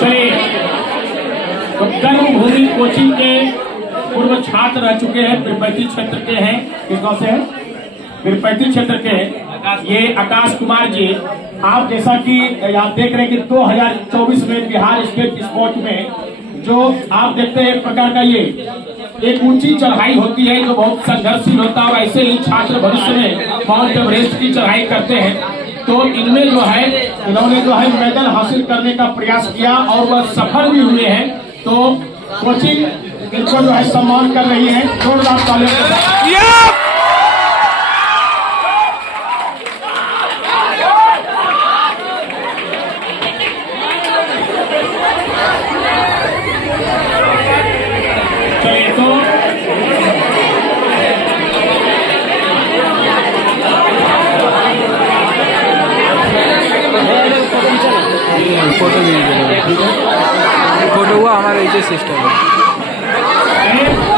चलिए, कर्मभूमि कोचिंग के पूर्व छात्र रह चुके हैं, पीरपैती क्षेत्र के हैं। किस गांव से हैं? पीरपैती क्षेत्र के हैं ये आकाश कुमार जी। आप जैसा कि आप देख रहे हैं कि 2024 में बिहार स्टेट स्पोर्ट में जो आप देखते हैं एक प्रकार का ये एक ऊंची चढ़ाई होती है जो बहुत संघर्षशील होता है, और ऐसे ही छात्र भविष्य में माउंट एवरेस्ट की चढ़ाई करते हैं। तो इनमें जो है इन्होंने जो है मेडल हासिल करने का प्रयास किया और वह सफल भी हुए हैं। तो कोचिंग इनको जो है सम्मान कर रही है, जोरदार तालियों के साथ। फोटो हुआ हमारा सिस्टम है।